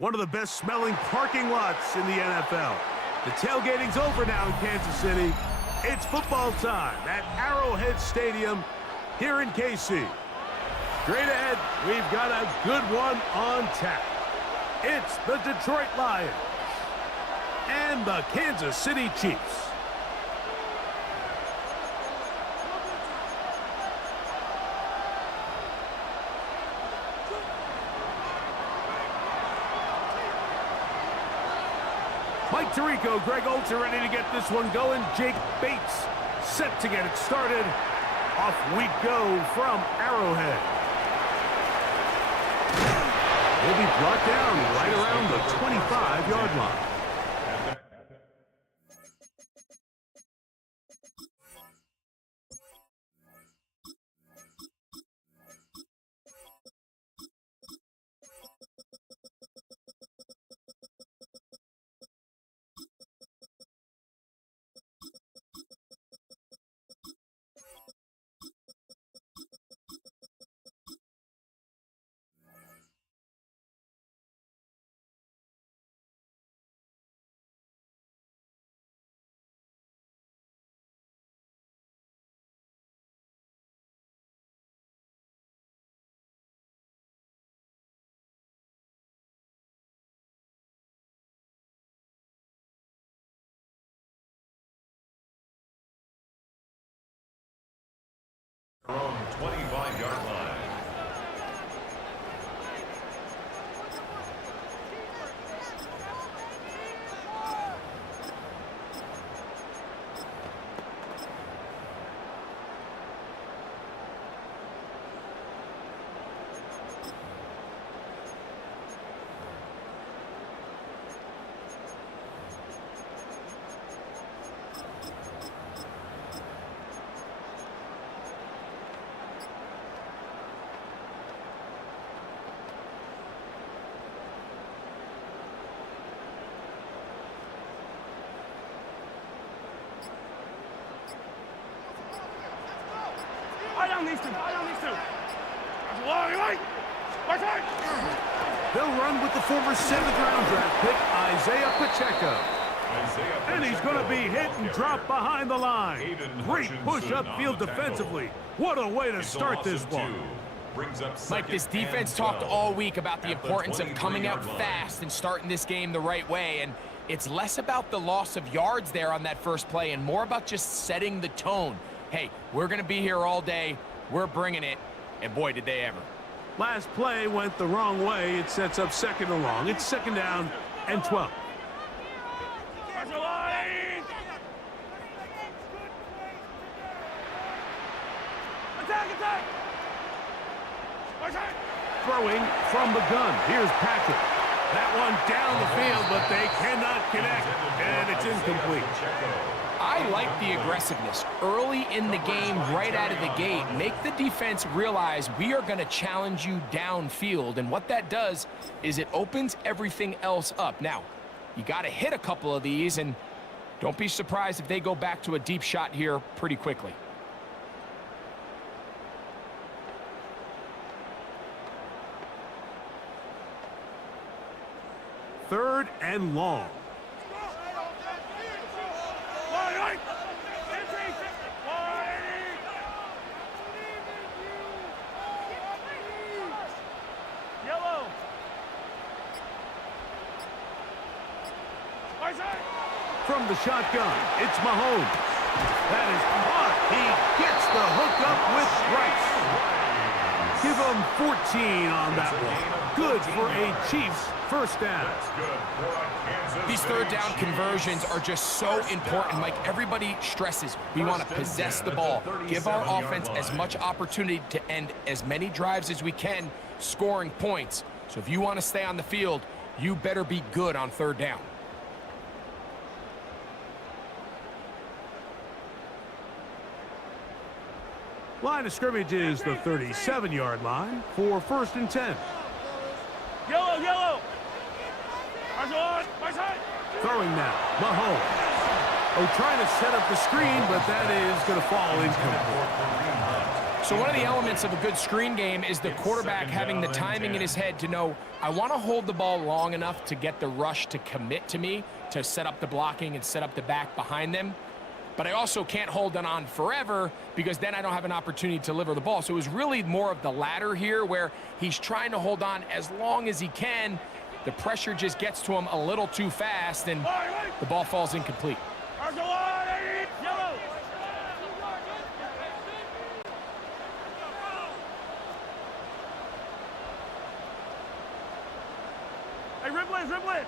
one of the best-smelling parking lots in the NFL. The tailgating's over now in Kansas City. It's football time at Arrowhead Stadium here in KC. Straight ahead, we've got a good one on tap. It's the Detroit Lions and the Kansas City Chiefs. Mike Tirico, Greg Olsen ready to get this one going. Jake Bates set to get it started. Off we go from Arrowhead. Will be brought down right around the 25-yard line. From 25-yard line. They'll run with the former 7th-round draft pick, Isaiah Pacheco. And he's going to be hit and drop behind the line. Great push upfield defensively. What a way to start this one. Mike, this defense talked all week about the importance of coming out fast and starting this game the right way. And it's less about the loss of yards there on that first play and more about just setting the tone. Hey, we're going to be here all day. We're bringing it. And boy, did they ever. Last play went the wrong way. It sets up 2nd and long. It's 2nd down and 12. Throwing from the gun. Here's Patrick. That one down the field, but they cannot connect, and it's incomplete. I like the aggressiveness early in the game, right out of the gate. Make the defense realize we are going to challenge you downfield, and what that does is it opens everything else up. Now, you got to hit a couple of these, and don't be surprised if they go back to a deep shot here pretty quickly. Third and long. From the shotgun, it's Mahomes. That is caught. He gets the hook up with Rice. Give him 14 on that one. Good for a Chiefs first down. These third down conversions are just so important, Mike. Everybody stresses we want to possess the ball, give our offense as much opportunity to end as many drives as we can, scoring points. So if you want to stay on the field, you better be good on third down. Line of scrimmage is the 37-yard line for 1st and 10. Yellow! Throwing now, Mahomes. Oh, trying to set up the screen, but that is going to fall incomplete. So one of the elements of a good screen game is the quarterback having the timing in his head to know, I want to hold the ball long enough to get the rush to commit to me, to set up the blocking and set up the back behind them. But I also can't hold it on forever because then I don't have an opportunity to deliver the ball. So it was really more of the latter here where he's trying to hold on as long as he can. The pressure just gets to him a little too fast and the ball falls incomplete. Yellow. Hey, ribble it.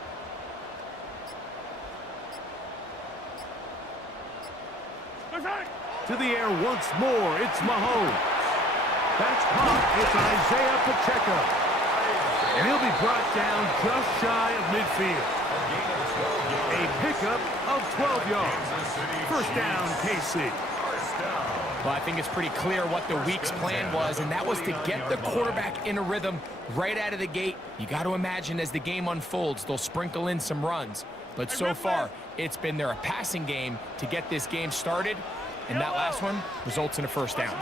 To the air once more, it's Mahomes. That's caught, it's Isaiah Pacheco. And he'll be brought down just shy of midfield. A pickup of 12 yards. First down, KC. Well, I think it's pretty clear what the week's plan was, and that was to get the quarterback in a rhythm right out of the gate. You got to imagine as the game unfolds, they'll sprinkle in some runs. But so far, it's been their passing game to get this game started, and that last one results in a first down.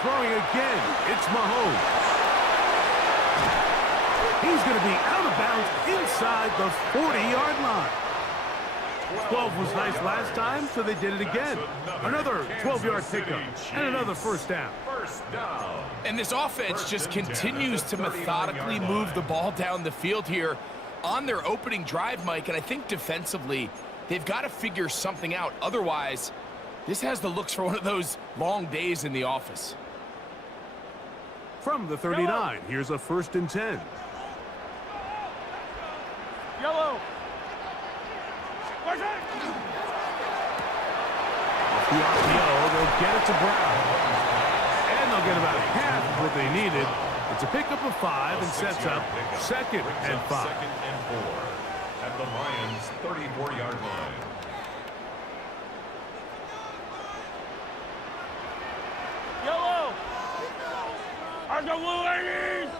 Throwing again, it's Mahomes. He's going to be out of bounds inside the 40-yard line. 12 was nice last time, so they did it again. Another 12-yard pickup and another first down. And this offense just continues to methodically move the ball down the field here on their opening drive, Mike, and I think defensively, they've got to figure something out. Otherwise, this has the looks for one of those long days in the office. From the 39, here's a 1st and 10. Yellow. Off the RPO, they'll get it to Brown. And they'll get about half of what they needed. It's a pickup of 5 and sets up 2nd and 5. 2nd and 4 at the Lions' 34-yard line. Yellow. Are the blue ladies?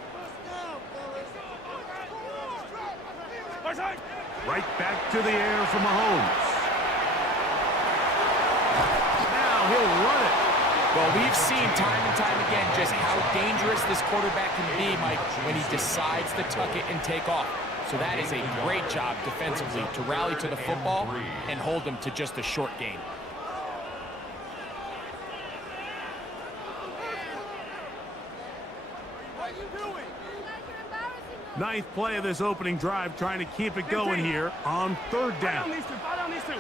Right back to the air for Mahomes. Now he'll run it. Well, we've seen time and time again just how dangerous this quarterback can be, Mike, when he decides to tuck it and take off. So that is a great job defensively to rally to the football and hold him to just a short gain. Ninth play of this opening drive, trying to keep it going here on 3rd down. Fight on these two.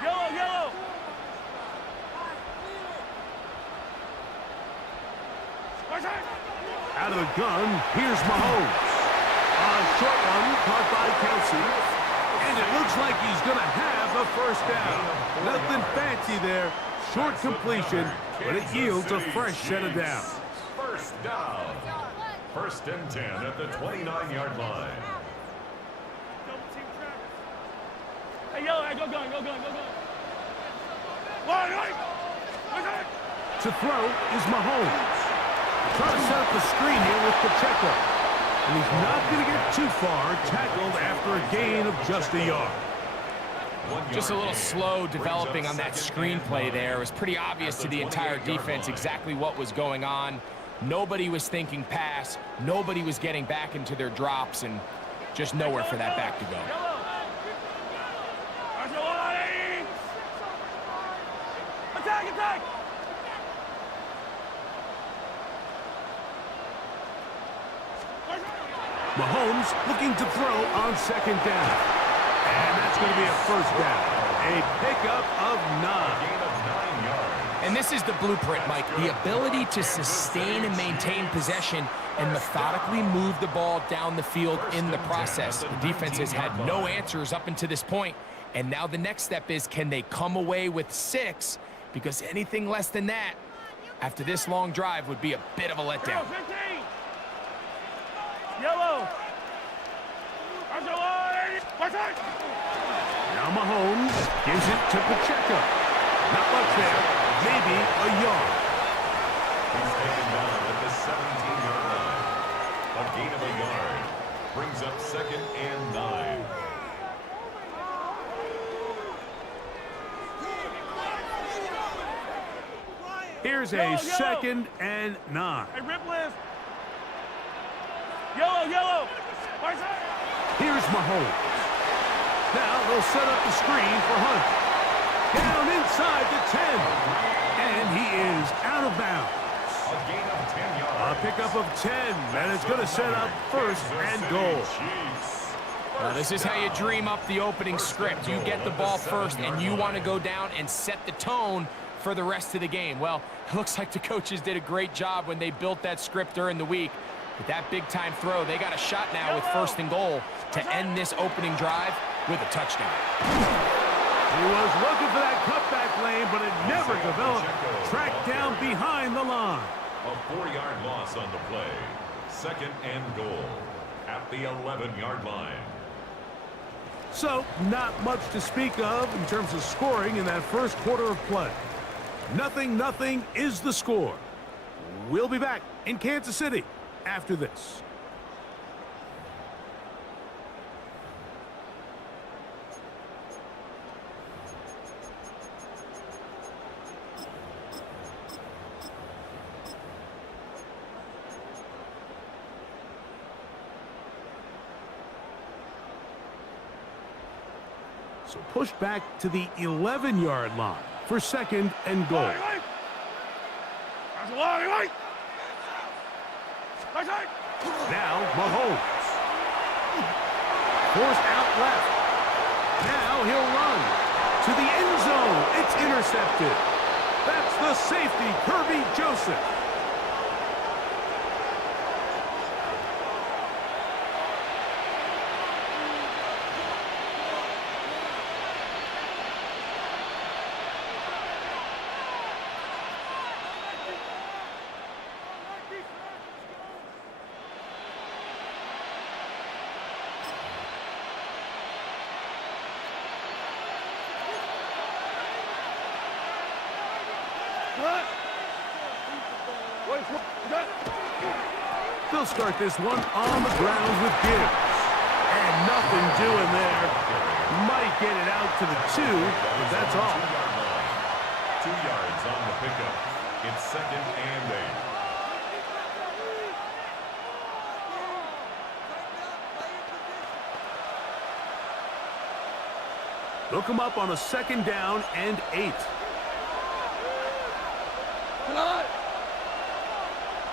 Yellow. Out of the gun, here's Mahomes. A short one caught by Kelsey. And it looks like he's going to have a first down. Nothing fancy there. Short completion, but it yields a fresh set of downs. First down. 1st and 10 at the 29-yard line. Hey, Yellow, go gun. To throw is Mahomes. Trying to set up the screen here with Pacheco. And he's not going to get too far, tackled after a gain of just a yard. Just a little slow developing on that screenplay there. It was pretty obvious to the entire defense exactly what was going on. Nobody was thinking pass. Nobody was getting back into their drops, and just nowhere for that back to go. Attack! Mahomes looking to throw on 2nd down. And that's going to be a first down. A pickup of 9. And this is the blueprint, Mike. The ability to sustain and maintain possession and methodically move the ball down the field in the process. The defense has had no answers up until this point. And now the next step is, can they come away with 6? Because anything less than that, after this long drive, would be a bit of a letdown. Yellow. Now Mahomes gives it to Pacheco. Not much there. Maybe a yard. He's taken down at the 17-yard line. A gain of a yard brings up 2nd and 9. Here's a Yellow, 2nd and 9. Hey, rip list. Yellow, yellow. Right side. Here's Mahomes. Now they'll set up the screen for Hunt. Down inside the 10. And he is out of bounds. A gain of 10 yards. A pickup of 10, and it's going to set up 1st and goal. Now, this is how you dream up the opening script. You get the ball first, and you want to go down and set the tone for the rest of the game. Well, it looks like the coaches did a great job when they built that script during the week. With that big-time throw, they got a shot now with 1st and goal to end this opening drive with a touchdown. He was looking for that cutback lane, but it never developed. Tracked down behind the line. A 4-yard loss on the play. 2nd and goal at the 11-yard line. So, not much to speak of in terms of scoring in that first quarter of play. 0-0 is the score. We'll be back in Kansas City after this. So push back to the 11-yard line for 2nd and goal. Now Mahomes. Forced out left. Now he'll run to the end zone. It's intercepted. That's the safety, Kirby Joseph. They'll start this one on the ground with Gibbs. And nothing doing there. Might get it out to the 2, but that's all. 2 yards on the pickup. It's 2nd and 8. They'll come up on a 2nd down and 8. Come on.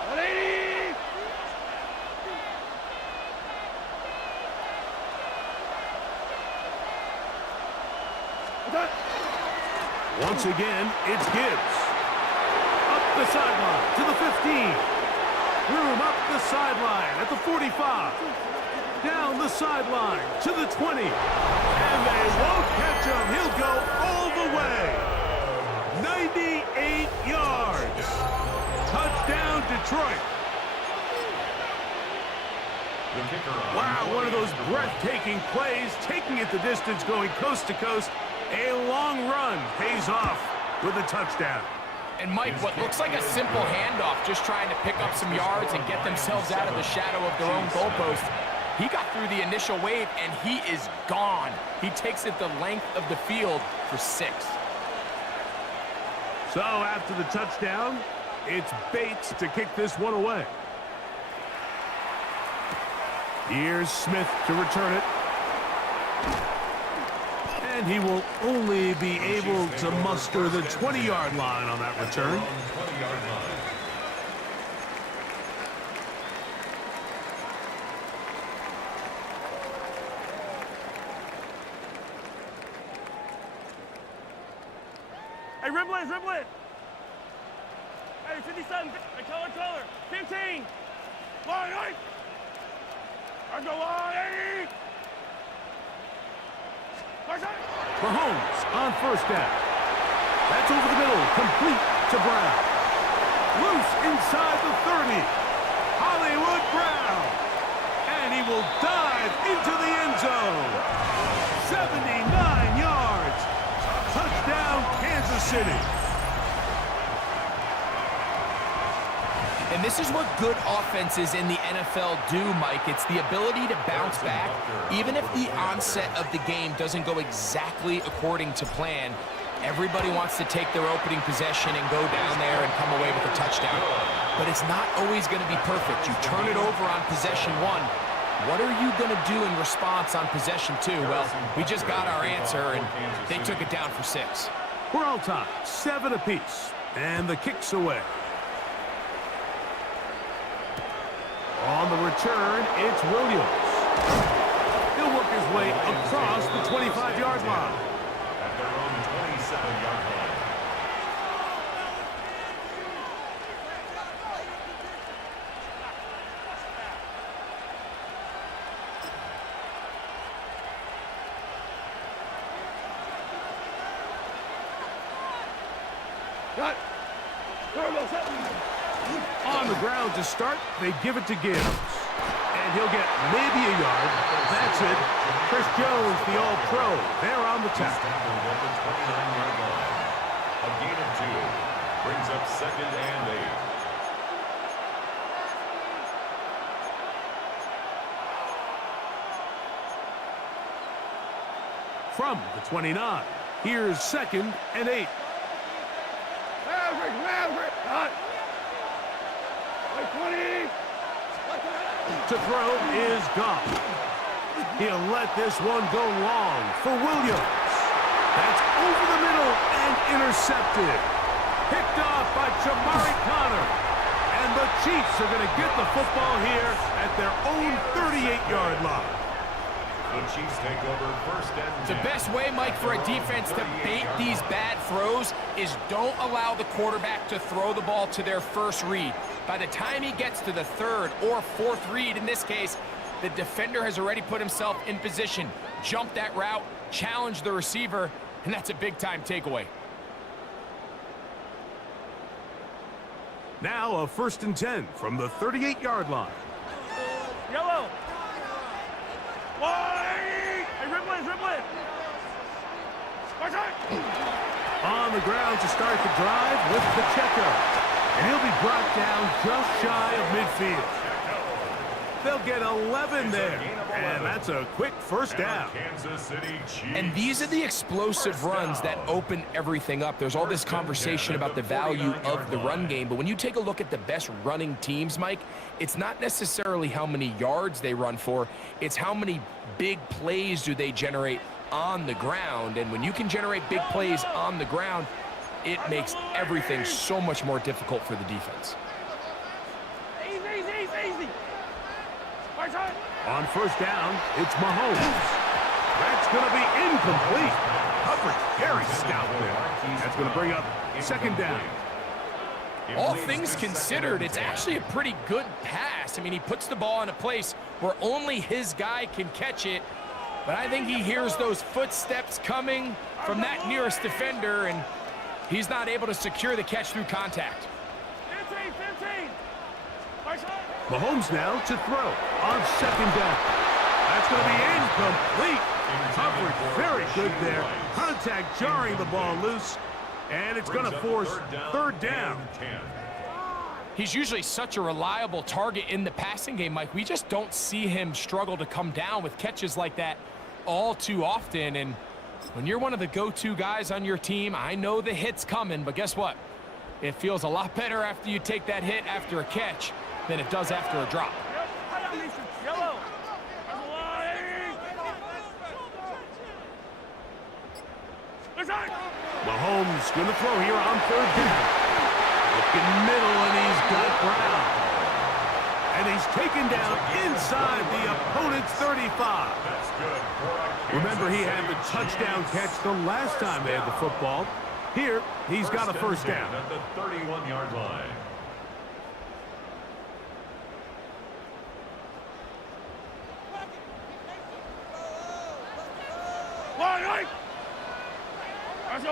180. Once again, it's Gibbs. Up the sideline to the 15. Through him up the sideline at the 45. Down the sideline to the 20. And they won't catch him. He'll go all the way. 98 yards. Touchdown, Detroit. Wow, one of those breathtaking plays, taking it the distance, going coast to coast. A long run pays off with a touchdown. And Mike, what looks like a simple handoff, just trying to pick up some yards and get themselves out of the shadow of their own goalpost. He got through the initial wave, and he is gone. He takes it the length of the field for 6. So after the touchdown, it's Bates to kick this one away. Here's Smith to return it. And he will only be able to muster the 20-yard line on that return. Hey, Riblet, Riblet. Hey, 50-something. Hey, color. 15. Line 8. I go line 80. Mahomes on 1st down. That's over the middle, complete to Brown. Loose inside the 30. Hollywood Brown. And he will dive into the end zone. 79 yards. Touchdown, Kansas City. And this is what good offenses in the NFL do, Mike. It's the ability to bounce back. Even if the onset of the game doesn't go exactly according to plan, Everybody wants to take their opening possession and go down there and come away with a touchdown. But it's not always going to be perfect. You turn it over on possession 1. What are you going to do in response on possession 2? Well, we just got our answer, and they took it down for 6. We're all tied, 7 apiece, and the kick's away. On the return, it's Williams. He'll work his way across the 25-yard line. At their own 27-yard line. Cut. On the ground to start, they give it to Gibbs. And he'll get maybe a yard. That's it. Chris Jones, the All-Pro, there on the tackle. Tackled at the 29-yard line. A gain of 2 brings up 2nd and 8. From the 29, here's 2nd and 8. Maverick, cut. 20. To throw is Goff. He'll let this one go long for Williams. That's over the middle and intercepted. Picked off by Jamari Connor. And the Chiefs are going to get the football here at their own 38-yard line. The Chiefs take over 1st and 10. The best way, Mike, for a defense to bait these bad throws is don't allow the quarterback to throw the ball to their first read. By the time he gets to the 3rd or 4th read, in this case, the defender has already put himself in position, jump that route, challenge the receiver, and that's a big-time takeaway. Now a 1st and 10 from the 38-yard line. Yellow. Hey, dribble it. On the ground to start the drive with Pacheco. And he'll be brought down just shy of midfield. They'll get 11 there. And that's a quick first down. Kansas City Chiefs. And these are the explosive runs that open everything up. There's all this conversation about the value of the run game, but when you take a look at the best running teams, Mike, it's not necessarily how many yards they run for, it's how many big plays do they generate on the ground. And when you can generate big plays on the ground, it makes everything so much more difficult for the defense. Easy. On first down, it's Mahomes. That's going to be incomplete. Coverage very stout there. That's going to bring up 2nd down. All things considered, it's actually a pretty good pass. I mean, he puts the ball in a place where only his guy can catch it. But I think he hears those footsteps coming from that nearest defender, and he's not able to secure the catch through contact. 15. Mahomes now to throw on 2nd down. That's going to be incomplete. Coverage very good there. Contact jarring the ball loose. And it's going to force 3rd down. He's usually such a reliable target in the passing game, Mike. We just don't see him struggle to come down with catches like that all too often. And when you're one of the go-to guys on your team, I know the hit's coming, but guess what? It feels a lot better after you take that hit after a catch than it does after a drop. Yellow. Mahomes going to throw here on 3rd down. Looking middle, and he's got Brown. And he's taken down inside the opponent's 35. Remember, he had the touchdown catch the last time they had the football. Here, he's got a 1st down. At the 31-yard line. That's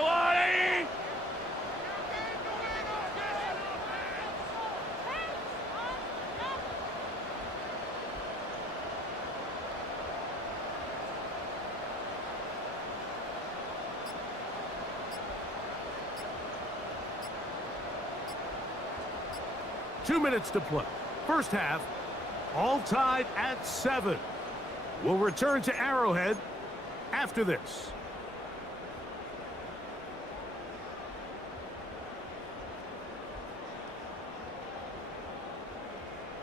2 minutes to play. First half, all tied at 7. We'll return to Arrowhead after this.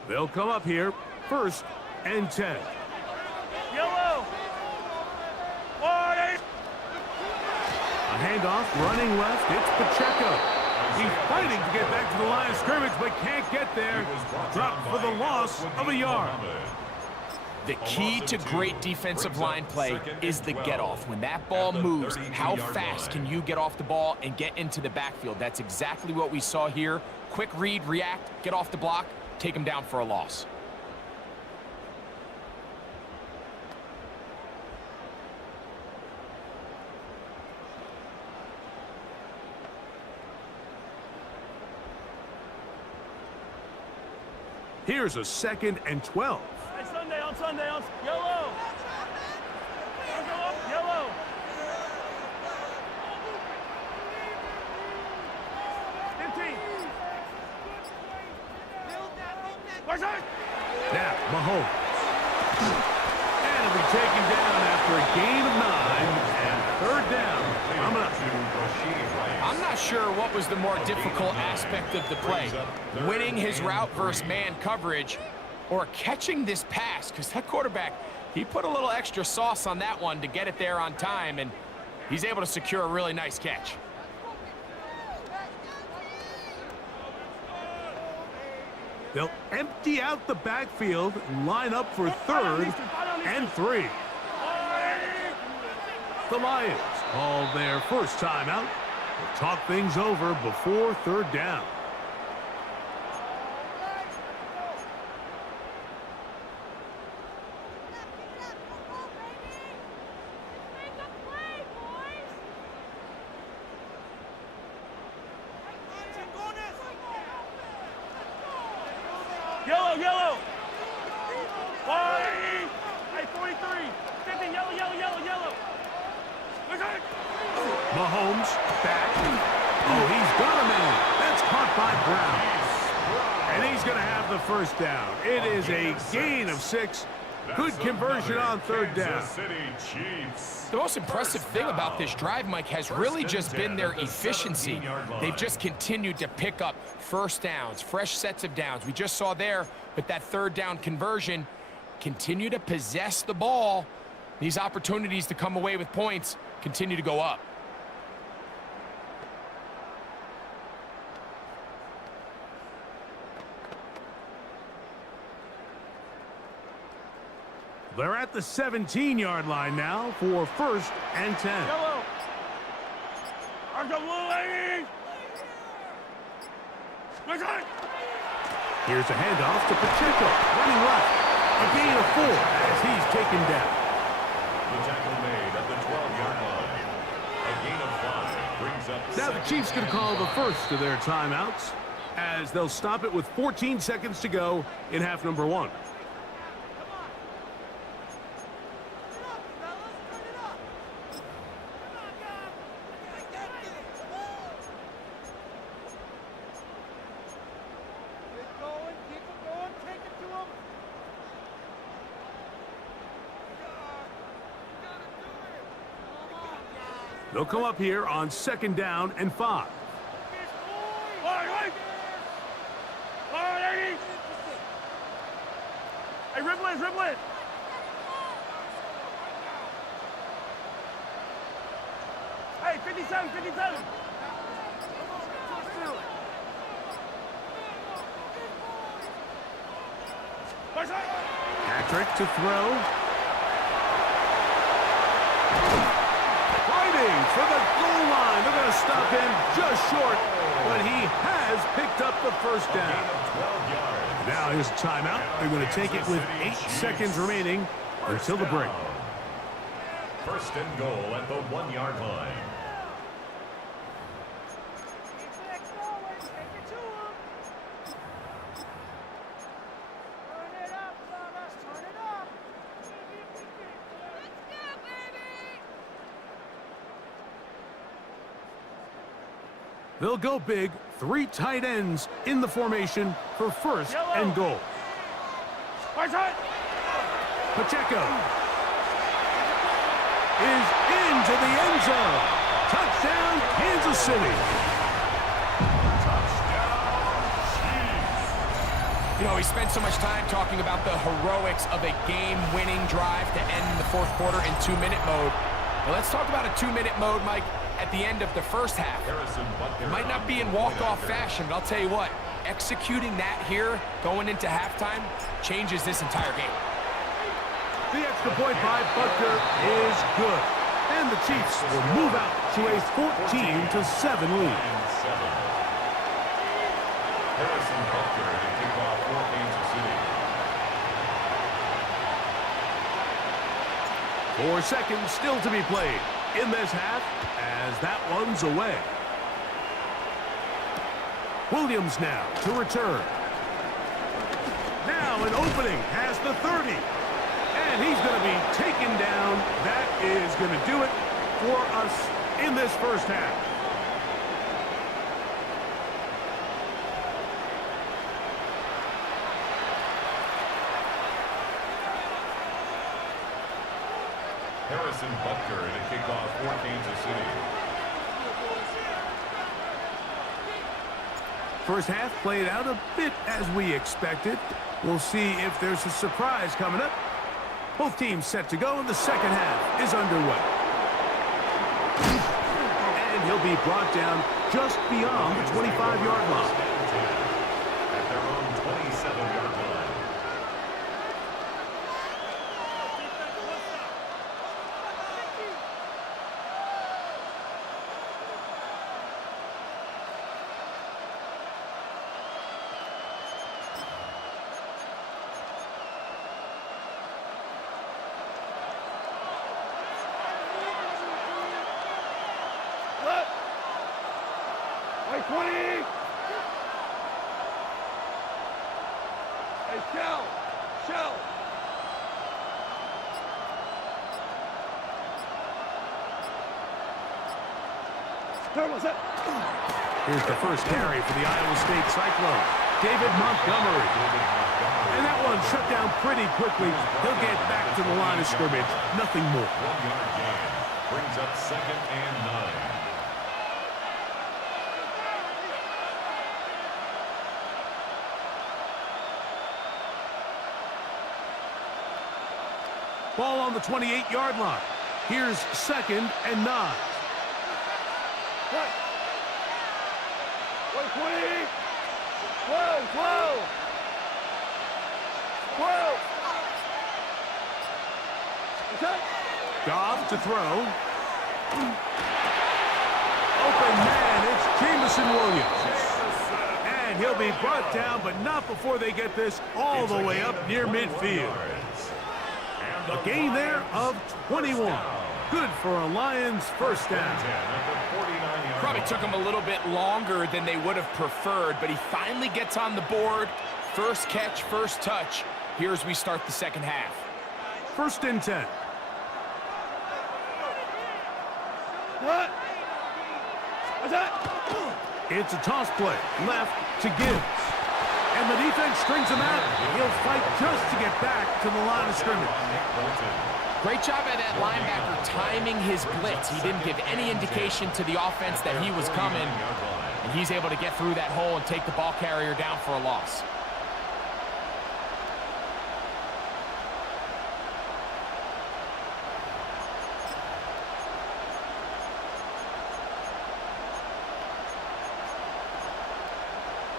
They'll come up here, 1st and 10. Yellow. 40. A handoff, running left, it's Pacheco. He's fighting to get back to the line of scrimmage, but can't get there. Dropped for the loss of a yard. The key to great defensive line play is the get-off. When that ball moves, how fast can you get off the ball and get into the backfield? That's exactly what we saw here. Quick read, react, get off the block, take him down for a loss. Here's a 2nd and 12. Hey, Sunday on Sunday on yellow. Go up, yellow. Now, Mahomes. And it'll be taken down after a gain of 9 and 3rd down. I'm not sure what was the more difficult aspect of the play. Winning his route versus man coverage or catching this pass, because that quarterback, he put a little extra sauce on that one to get it there on time, and he's able to secure a really nice catch. They'll empty out the backfield and line up for 3rd and 3. The Lions call their first timeout. They'll talk things over before 3rd down. Yellow, yellow. 40. Hey, 43. 50, yellow, yellow, yellow, yellow. Mahomes back. Oh, he's got a man. That's caught by Brown. And he's going to have the 1st down. It is a gain of 6. Good conversion on 3rd down. The most impressive thing about this drive, Mike, has really just been their efficiency. They've just continued to pick up 1st downs, fresh sets of downs. We just saw there, but that 3rd down conversion, continue to possess the ball. These opportunities to come away with points continue to go up. They're at the 17-yard line now for 1st and 10. Yellow. RW80. Here's a handoff to Pacheco, running left. A gain of 4 as he's taken down. The tackle made at the 12-yard line. A gain of 5 brings up. Now the Chiefs going to call the first of their timeouts as they'll stop it with 14 seconds to go in half number 1. They'll come up here on 2nd down and 5. Hey, ribble it, ribble it. Hey, 57, 57. Patrick to throw. Fighting for the goal line. They're going to stop him just short, but he has picked up the 1st down. Now here's a timeout. They're going to take it with 8 seconds remaining until the break. 1st and goal at the 1-yard line. They'll go big, 3 tight ends in the formation for 1st and goal. Pacheco is into the end zone. Touchdown, Kansas City. You know, we spent so much time talking about the heroics of a game-winning drive to end the fourth quarter in 2-minute mode. Now let's talk about a 2-minute mode, Mike, at the end of the first half. It might not be in walk-off fashion, but I'll tell you what, executing that here, going into halftime, changes this entire game. The extra point by Butker is good. And the Chiefs will move out to a 14-7 lead. Harrison Butker to kick off for Kansas City. 4 seconds still to be played in this half as that one's away. Williams now to return. Now an opening has the 30. And he's going to be taken down. That is going to do it for us in this first half. Harrison Butker to kick off for Kansas City. First half played out a bit as we expected. We'll see if there's a surprise coming up. Both teams set to go, and the second half is underway. And he'll be brought down just beyond the 25-yard line. At their own 27-yard line. Hey, 20! Hey, Shell! Shell! Here's the first carry for the Iowa State Cyclone, David Montgomery. And that one shut down pretty quickly. He'll get back to the line of scrimmage. Nothing more. 1-yard gain brings up 2nd and 9. Ball on the 28-yard line. Here's 2nd and 9. What? 20! 12! 12! 12! Goff to throw. Open man, it's Jamison Williams. And he'll be brought down, but not before they get this all the way up near midfield. A gain there of 21. Good for a Lions first down. Probably took him a little bit longer than they would have preferred, but he finally gets on the board. First catch, first touch. Here as we start the second half. 1st and 10. What? What's that? It's a toss play, left to Gibbs. And the defense strings him out. He'll fight just to get back to the line of scrimmage. Great job by that linebacker timing his blitz. He didn't give any indication to the offense that he was coming. And he's able to get through that hole and take the ball carrier down for a loss.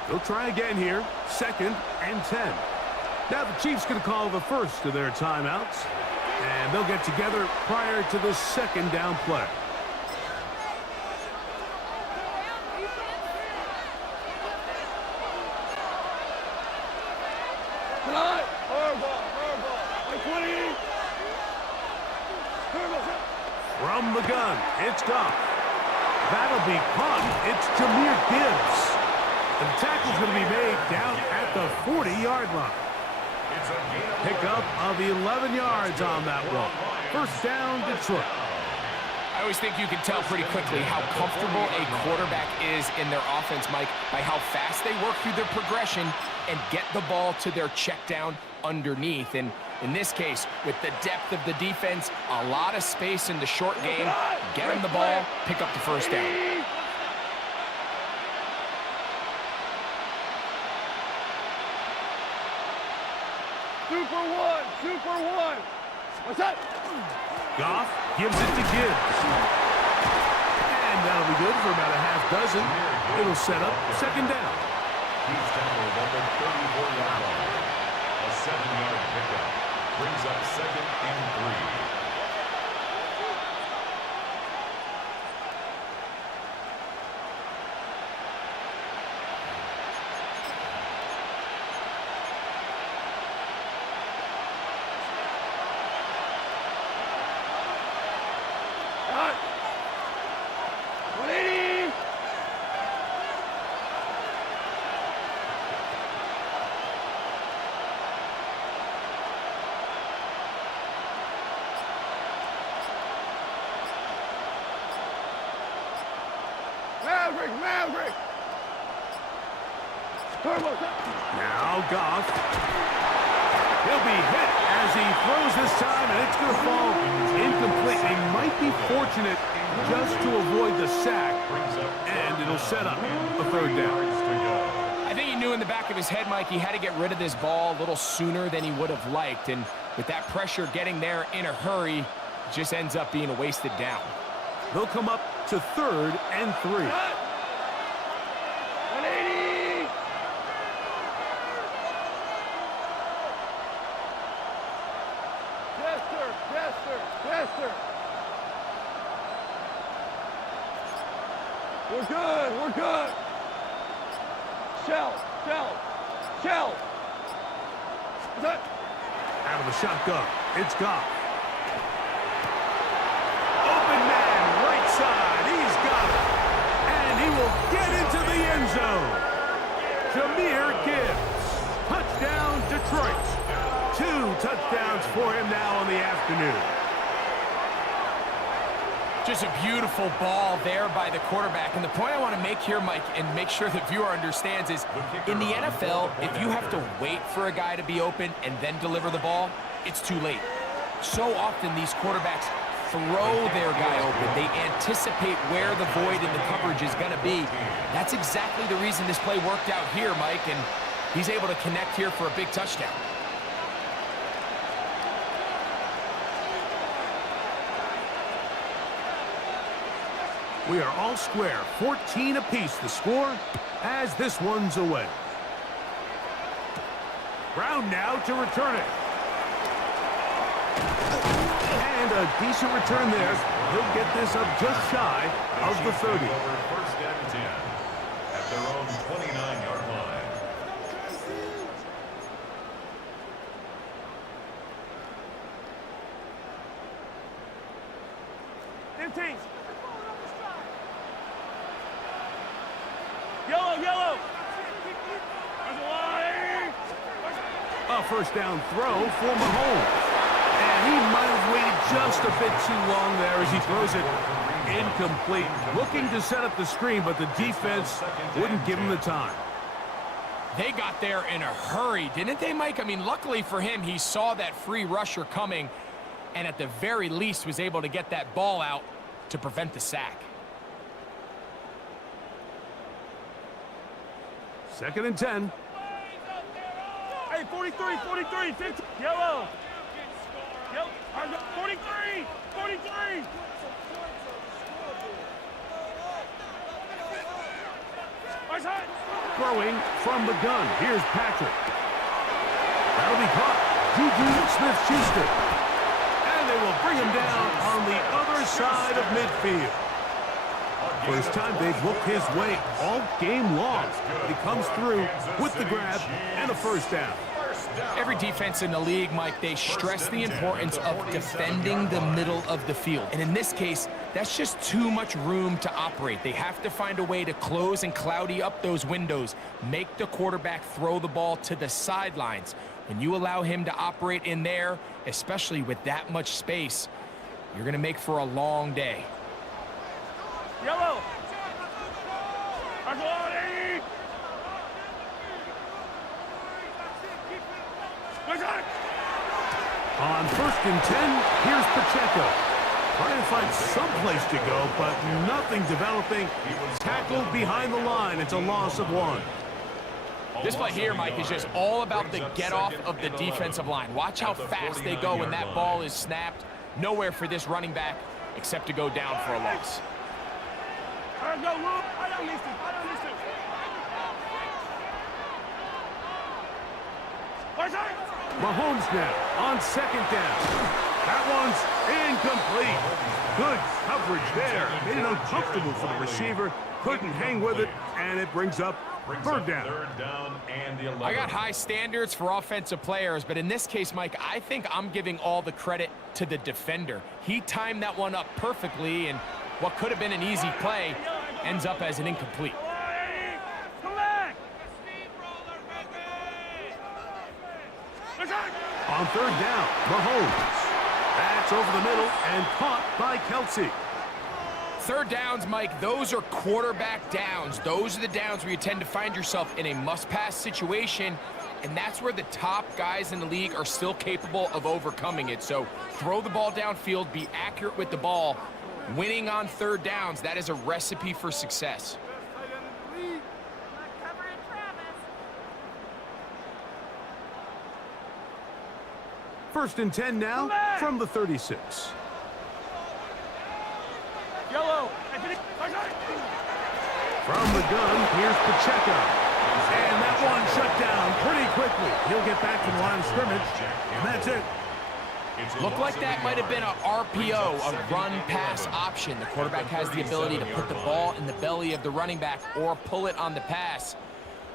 They'll try again here. 2nd and 10. Now the Chiefs going to call the first of their timeouts. And they'll get together prior to the 2nd down play. From the gun, it's Goff. That'll be caught. It's Jahmyr Gibbs. And the tackle's going to be made down at the 40-yard line. Pickup of 11 yards on that one. First down, Detroit. I always think you can tell pretty quickly how comfortable a quarterback is in their offense, Mike, by how fast they work through their progression and get the ball to their check down underneath. And in this case, with the depth of the defense, a lot of space in the short game, get them the ball, pick up the first down. Super one. Super one. What's that? Goff gives it to Gibbs. And that'll be good for about a half dozen. It'll set up second down. He's tackled at the 34-yard line. A 7-yard pickup brings up second and 3. Maverick! Turbo! Now Goff. He'll be hit as he throws this time, and it's going to fall incomplete. They might be fortunate just to avoid the sack, and it'll set up a third down. I think he knew in the back of his head, Mike, he had to get rid of this ball a little sooner than he would have liked, and with that pressure getting there in a hurry, it just ends up being a wasted down. They'll come up to third and 3. 180! Yes, sir. Yes, sir. Yes, sir. We're good. We're good. Shell. What's that? Out of the shotgun, it's Goff. Open man, right side, he's got it. And he will get into the end zone. Jahmyr Gibbs, touchdown Detroit. 2 touchdowns for him now on the afternoon. Just a beautiful ball there by the quarterback. And the point I want to make here, Mike, and make sure the viewer understands is, in the NFL, if you have to wait for a guy to be open and then deliver the ball, it's too late. So often these quarterbacks throw their guy open. They anticipate where the void in the coverage is going to be. That's exactly the reason this play worked out here, Mike, and he's able to connect here for a big touchdown. We are all square, 14 apiece the score as this one's away. Brown now to return it. And a decent return there. He'll get this up just shy of the 30. First and 10 at their own 29-yard line. 15. Yellow! A first down throw for Mahomes. And he might have waited just a bit too long there as he throws it incomplete. Looking to set up the screen, but the defense wouldn't give him the time. They got there in a hurry, didn't they, Mike? I mean, luckily for him, he saw that free rusher coming and at the very least was able to get that ball out to prevent the sack. Second and 10. Hey, 43, 50. Yellow. 43. Throwing from the gun. Here's Patrick. That'll be caught. Juju Smith-Schuster. And they will bring him down on the other side of midfield. First time they've looked his way all game long. He comes through with the grab and a first down. Every defense in the league, Mike, they stress the importance of defending the middle of the field. And in this case, that's just too much room to operate. They have to find a way to close and cloudy up those windows, make the quarterback throw the ball to the sidelines. When you allow him to operate in there, especially with that much space, you're going to make for a long day. Yellow. On first and 10, here's Pacheco. Trying to find some place to go, but nothing developing. Tackled behind the line. It's a loss of 1. This play here, Mike, is just all about the get-off of the defensive line. Watch how fast they go when that ball is snapped. Nowhere for this running back except to go down for a loss. Mahomes now on second down. That one's incomplete. Good coverage there. Made it uncomfortable for the receiver. Couldn't hang with it, and it brings up third down. And the 11. I got high standards for offensive players, but in this case, Mike, I think I'm giving all the credit to the defender. He timed that one up perfectly, and what could have been an easy play ends up as an incomplete. On third down, Mahomes. That's over the middle and caught by Kelsey. Third downs, Mike, those are quarterback downs. Those are the downs where you tend to find yourself in a must-pass situation, and that's where the top guys in the league are still capable of overcoming it. So throw the ball downfield, be accurate with the ball. Winning on third downs, that is a recipe for success. First and 10 now from the 36. Yellow. From the gun, here's Pacheco. And that one shut down pretty quickly. He'll get back to the line of scrimmage, and that's it. Looked like that might have been a RPO, a run-pass option. The quarterback has the ability to put the ball in the belly of the running back or pull it on the pass.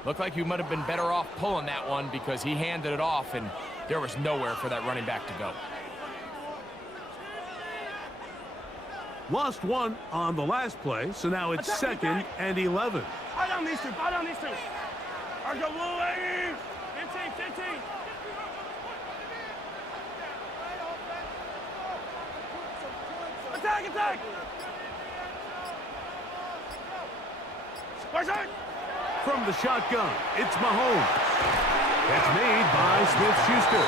Looked like you might have been better off pulling that one because he handed it off, and there was nowhere for that running back to go. Lost one on the last play, so now it's second and 11. Buy down these two. Buy down these two. Our go blue ladies. 15. Attack. From the shotgun, it's Mahomes. That's made by Smith-Schuster.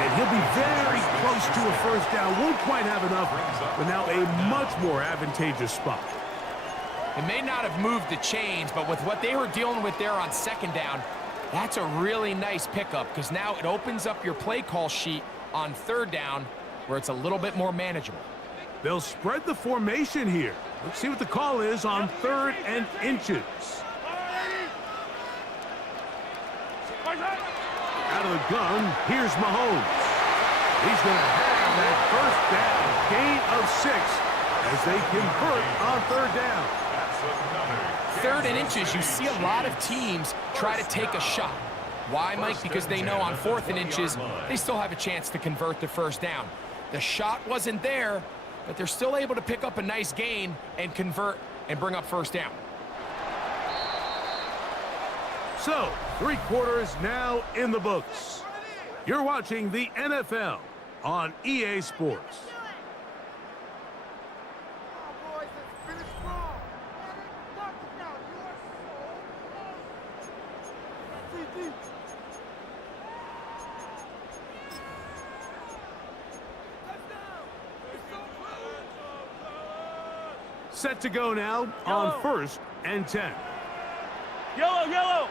And he'll be very close to a first down. Won't quite have enough, but now a much more advantageous spot. It may not have moved the chains, but with what they were dealing with there on second down, that's a really nice pickup because now it opens up your play call sheet on third down where it's a little bit more manageable. They'll spread the formation here. Let's see what the call is on third and inches. Out of the gun, here's Mahomes. He's going to have that first down, gain of 6 as they convert on third down. Third and inches, you see a lot of teams try to take a shot. Why, Mike? Because they know on fourth and inches, they still have a chance to convert the first down. The shot wasn't there, but they're still able to pick up a nice gain and convert and bring up first down. So, 3 quarters now in the books. You're watching the NFL on EA Sports. Set to go now on first and 10. Yellow.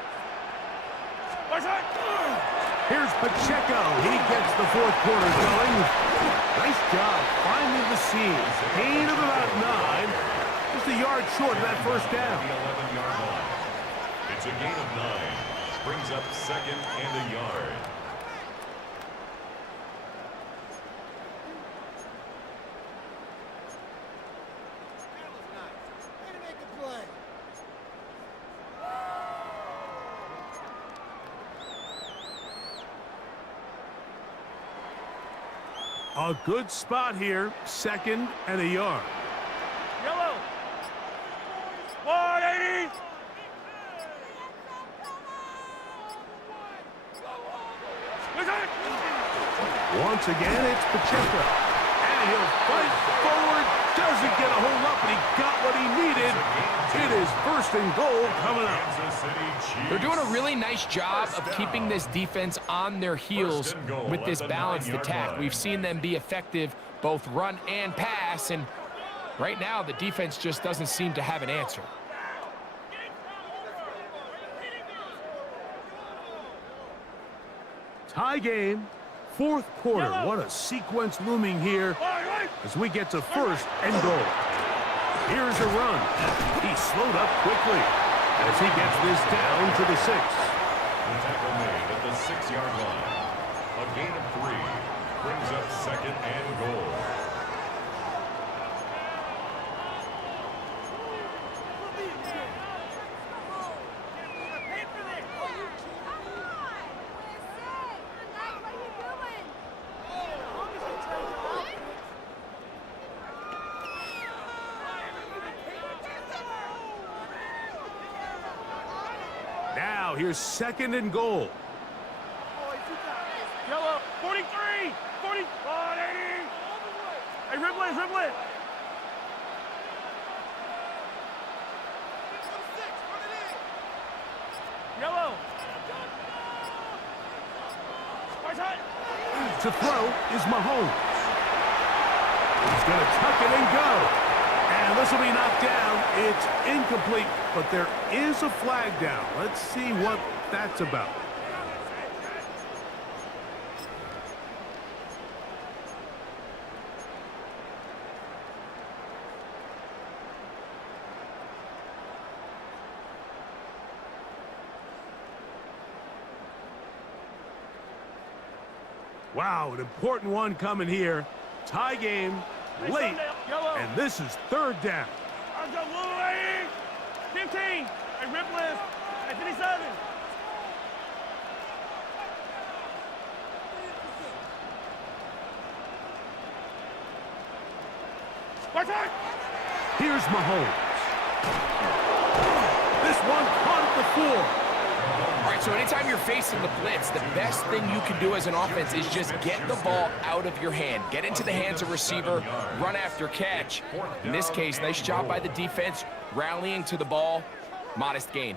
Here's Pacheco. He gets the fourth quarter going. Nice job finding the seams. Gain of about 9. Just a yard short of that first down. The 11-yard line. It's a gain of 9. Brings up second and a yard. A good spot here, second and a yard. Yellow. 180. Once again, it's Pacheco. And he'll fight forward. Doesn't get a hold up, but he got what he needed. It is first and goal coming up. They're doing a really nice job of keeping this defense on their heels with this balanced attack. We've seen them be effective both run and pass, and right now the defense just doesn't seem to have an answer. Tie game, fourth quarter. What a sequence looming here as we get to first and goal. Here's a run. He slowed up quickly as he gets this down to the 6. The tackle made at the 6-yard line. A gain of 3 brings up second and goal. Now here's second and goal. Yellow, 43, 40, 40. Hey, ribble it, ribble it. Yellow. Sparks hot. To throw is Mahomes. He's going to tuck it and go. And this will be knocked down. It's incomplete, but there is a flag down. Let's see what that's about. Wow, an important one coming here. Tie game, late, and this is third down. 15. Hey, ribble it. Hey, 57. Sparks hot. Here's Mahomes. This one caught at the 4. All right, so anytime you're facing the blitz, the best thing you can do as an offense is just get the ball out of your hand. Get into the hands of receiver, run after catch. In this case, nice job by the defense, rallying to the ball. Modest gain.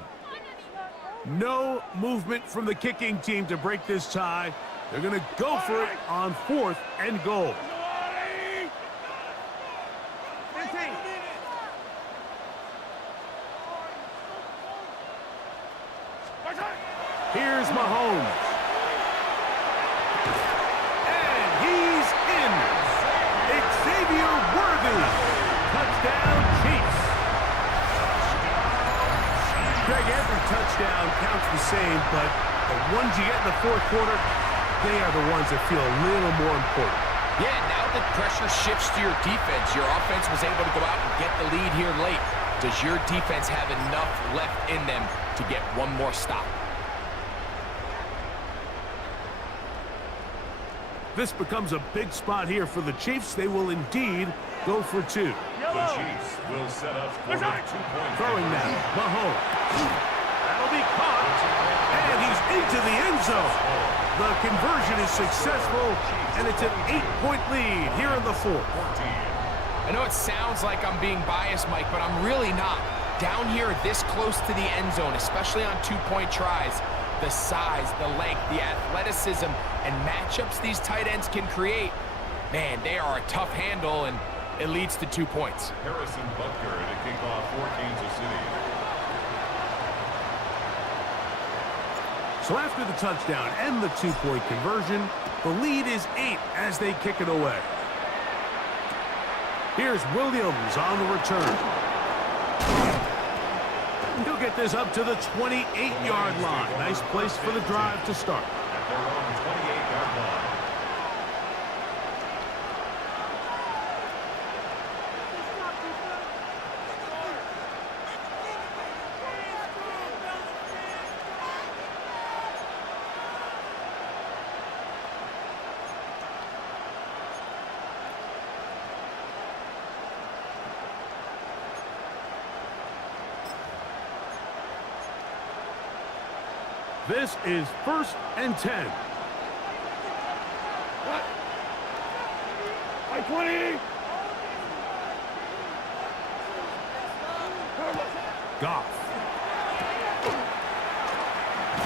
No movement from the kicking team to break this tie. They're going to go for it on fourth and goal. 15. Here's Mahomes. And he's in. Xavier Worthy. Touchdown, Chiefs. Greg, every touchdown counts the same, but the ones you get in the fourth quarter, they are the ones that feel a little more important. Yeah, now that pressure shifts to your defense, your offense was able to go out and get the lead here late. Does your defense have enough left in them to get one more stop? This becomes a big spot here for the Chiefs. They will indeed go for 2. The Chiefs will set up for a 2-point Throwing now, Mahomes. That'll be caught, and he's into the end zone. The conversion is successful, and it's an 8-point lead here in the fourth. I know it sounds like I'm being biased, Mike, but I'm really not. Down here this close to the end zone, especially on 2-point tries, the size, the length, the athleticism, and matchups these tight ends can create, man, they are a tough handle, and it leads to 2 points. Harrison Butker to kick off for Kansas City. So after the touchdown and the 2-point conversion, the lead is 8 as they kick it away. Here's Williams on the return. He'll get this up to the 28-yard line. Nice place for the drive to start. At their own 28-yard line. This is first and 10. Hey, 20. Goff.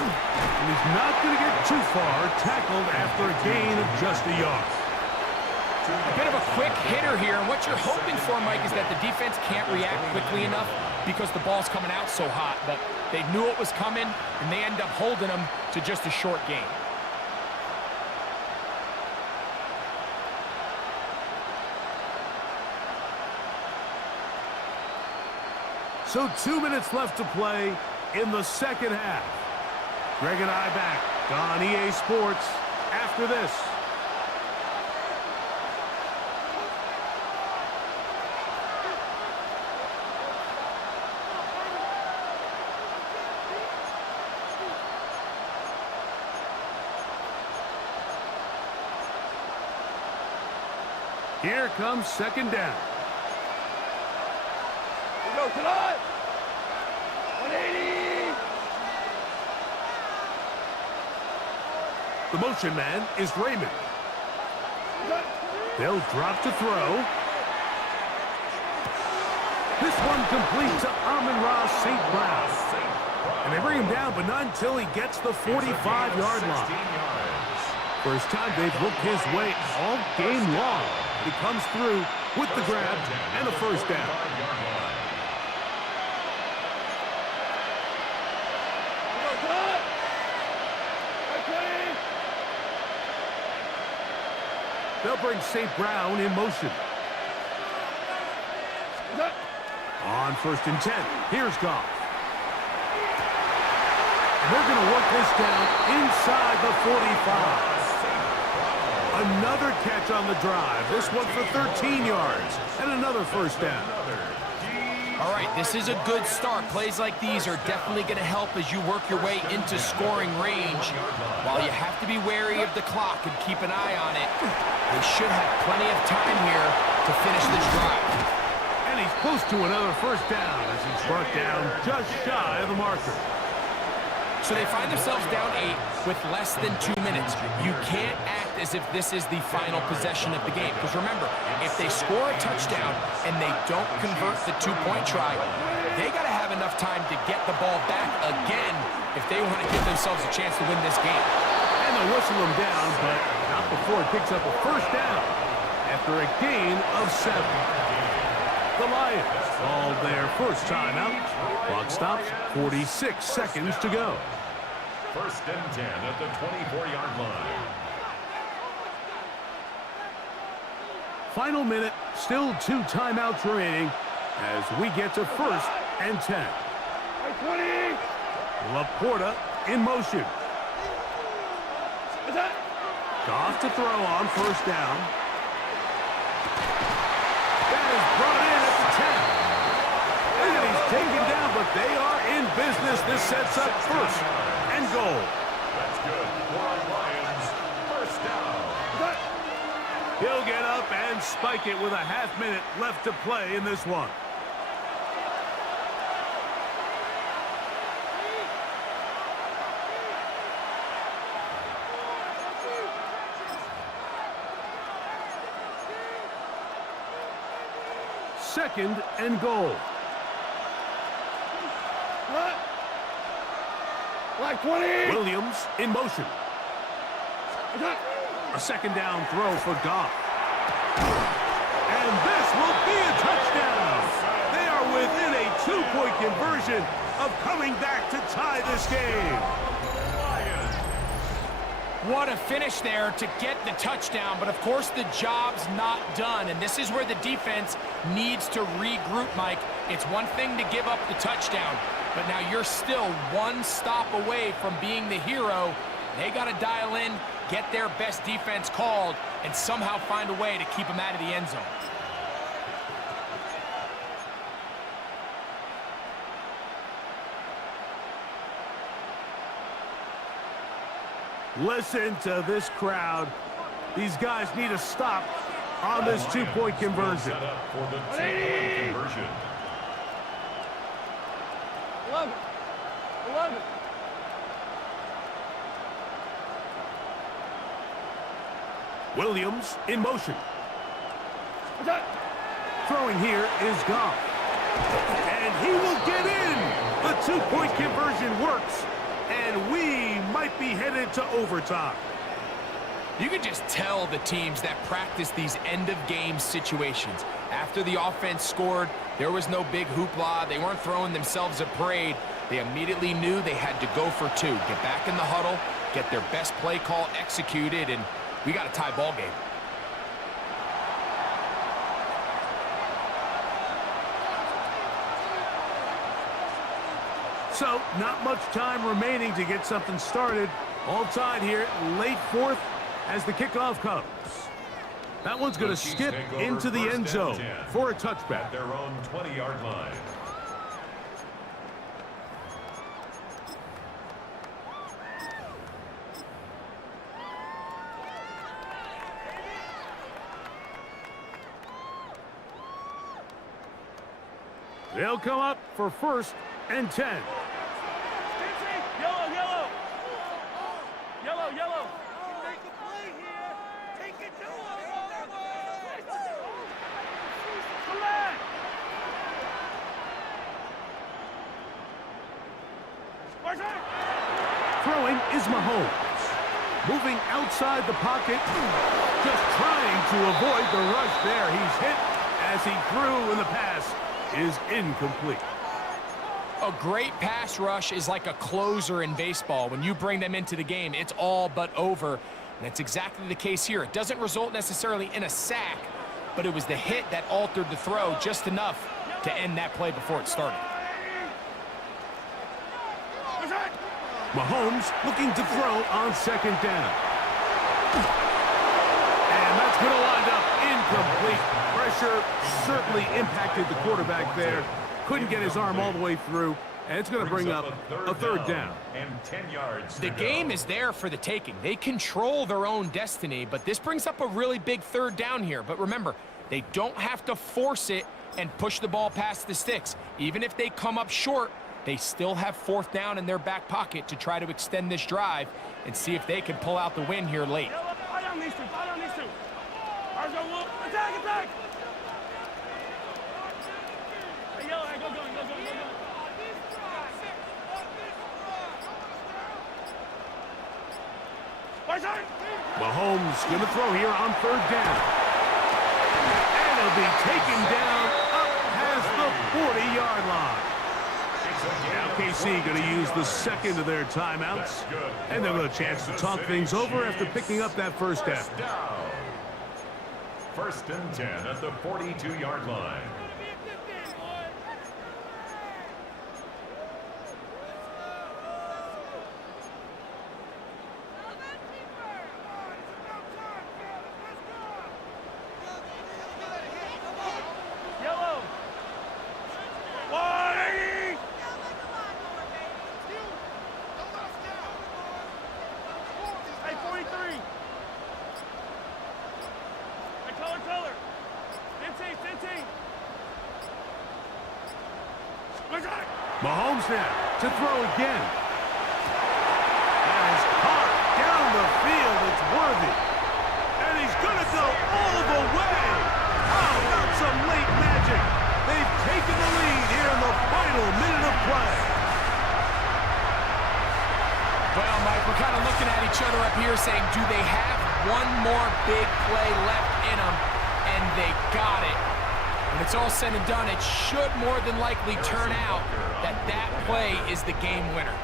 And he's not going to get too far, tackled after a gain of just a yard. A bit of a quick hitter here, and what you're hoping for, Mike, is that the defense can't react quickly enough because the ball's coming out so hot, but they knew it was coming, and they end up holding them to just a short gain. So 2 minutes left to play in the second half. Greg and I back on EA Sports after this. Here comes second down. We go tonight. 180. The motion man is Raymond. They'll drop to throw. This one complete to Amon-Ra St. Brown. And they bring him down, but not until he gets the 45-yard line. First time they've looked his way all game long. He comes through with the grab and a first down. They'll bring St. Brown in motion. On 1st and 10, here's Goff. And they're going to work this down inside the 45. Another catch on the drive. This one for 13 yards and another first down. All right, this is a good start. Plays like these are definitely going to help as you work your way into scoring range. While you have to be wary of the clock and keep an eye on it, they should have plenty of time here to finish this drive. And he's close to another first down as he's brought down just shy of the marker. So they find themselves down 8 with less than 2 minutes. You can't act as if this is the final possession of the game. Because remember, if they score a touchdown and they don't convert the 2-point try, they got to have enough time to get the ball back again if they want to give themselves a chance to win this game. And they'll whistle him down, but not before he picks up a first down after a gain of 7. The Lions called their first timeout. Clock stops, 46 seconds to go. 1st and 10 at the 24-yard line. Final minute, still 2 timeouts remaining as we get to 1st and 10. 20. Laporta in motion. Goff to throw on 1st down. That is brought in at the 10. And he's taken down, but they are in business. This sets up 1st and goal. That's good for our Lions. 1st down. He'll get up and spike it with a half minute left to play in this one. Second and goal. Like 20. Williams in motion. A second down throw for Goff. And this will be a touchdown. They are within a 2-point conversion of coming back to tie this game. What a finish there to get the touchdown, but of course the job's not done, and this is where the defense needs to regroup, Mike. It's one thing to give up the touchdown, but now you're still one stop away from being the hero. They got to dial in, get their best defense called, and somehow find a way to keep them out of the end zone. Listen to this crowd. These guys need a stop on this 2-point conversion. Set up for the 2-point conversion. 11. Williams in motion. Throwing here is Goff. And he will get in. The 2-point conversion works. And we might be headed to overtime. You can just tell the teams that practice these end-of-game situations. After the offense scored, there was no big hoopla. They weren't throwing themselves a parade. They immediately knew they had to go for 2. Get back in the huddle, get their best play call executed, and we got a tie ball game. So, not much time remaining to get something started. All tied here, late fourth as the kickoff comes. That one's going to skip into the end zone for a touchback. At their own 20-yard line. They'll come up for 1st and 10. Yellow, yellow. Yellow, yellow. Make a play here. Take it to him. Collect. Throwing is Mahomes. Moving outside the pocket. Just trying to avoid the rush there. He's hit as he threw, and the pass is incomplete. A great pass rush is like a closer in baseball. When you bring them into the game, it's all but over. And that's exactly the case here. It doesn't result necessarily in a sack, but it was the hit that altered the throw just enough to end that play before it started. Mahomes looking to throw on 2nd down. And that's going to wind up incomplete. Pressure certainly impacted the quarterback there. Couldn't get his arm all the way through, and it's going to bring up a 3rd down. And 10 yards. The game is there for the taking. They control their own destiny, but this brings up a really big 3rd down here. But remember, they don't have to force it and push the ball past the sticks. Even if they come up short, they still have 4th down in their back pocket to try to extend this drive and see if they can pull out the win here late. I don't need to. I don't need to. Attack, attack. Hey, yellow, go, go, go, go, go, go. Mahomes going to throw here on 3rd down. And he'll be taken down up past the 40-yard line. Now KC going to use the 2nd of their timeouts. And they'll have a chance to talk things over after picking up that 1st down. 1st and 10 at the 42-yard line. Mahomes now to throw again. And he's caught down the field. It's worthy. And he's going to go all the way. Oh, got some late magic. They've taken the lead here in the final minute of play. Well, Mike, we're kind of looking at each other up here saying, do they have one more big play left in them? And they got it. When it's all said and done, it should more than likely turn out that that play is the game winner.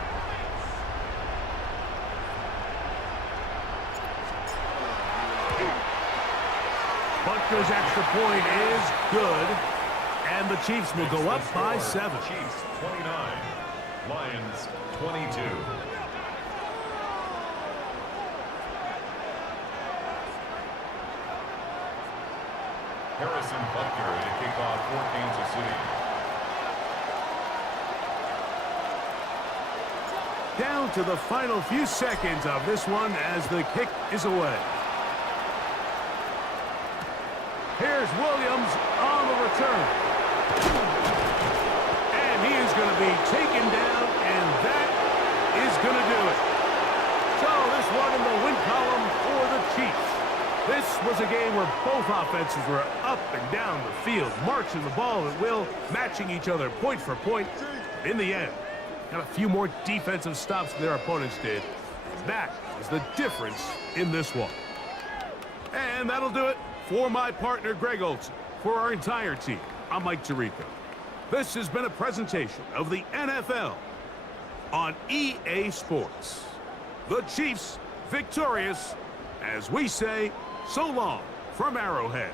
Butker's extra point is good, and the Chiefs will go up by 7. Chiefs 29, Lions 22. Harrison Butker to kick off for Kansas City. Down to the final few seconds of this one as the kick is away. Here's Williams on the return. And he is going to be taken down, and that is going to do it. So this one in the win column for the Chiefs. This was a game where both offenses were up and down the field, marching the ball at will, matching each other point for point. In the end, got a few more defensive stops than their opponents did. That was the difference in this one. And that'll do it for my partner, Greg Olson. For our entire team, I'm Mike Tirico. This has been a presentation of the NFL on EA Sports. The Chiefs victorious, as we say, so long from Arrowhead.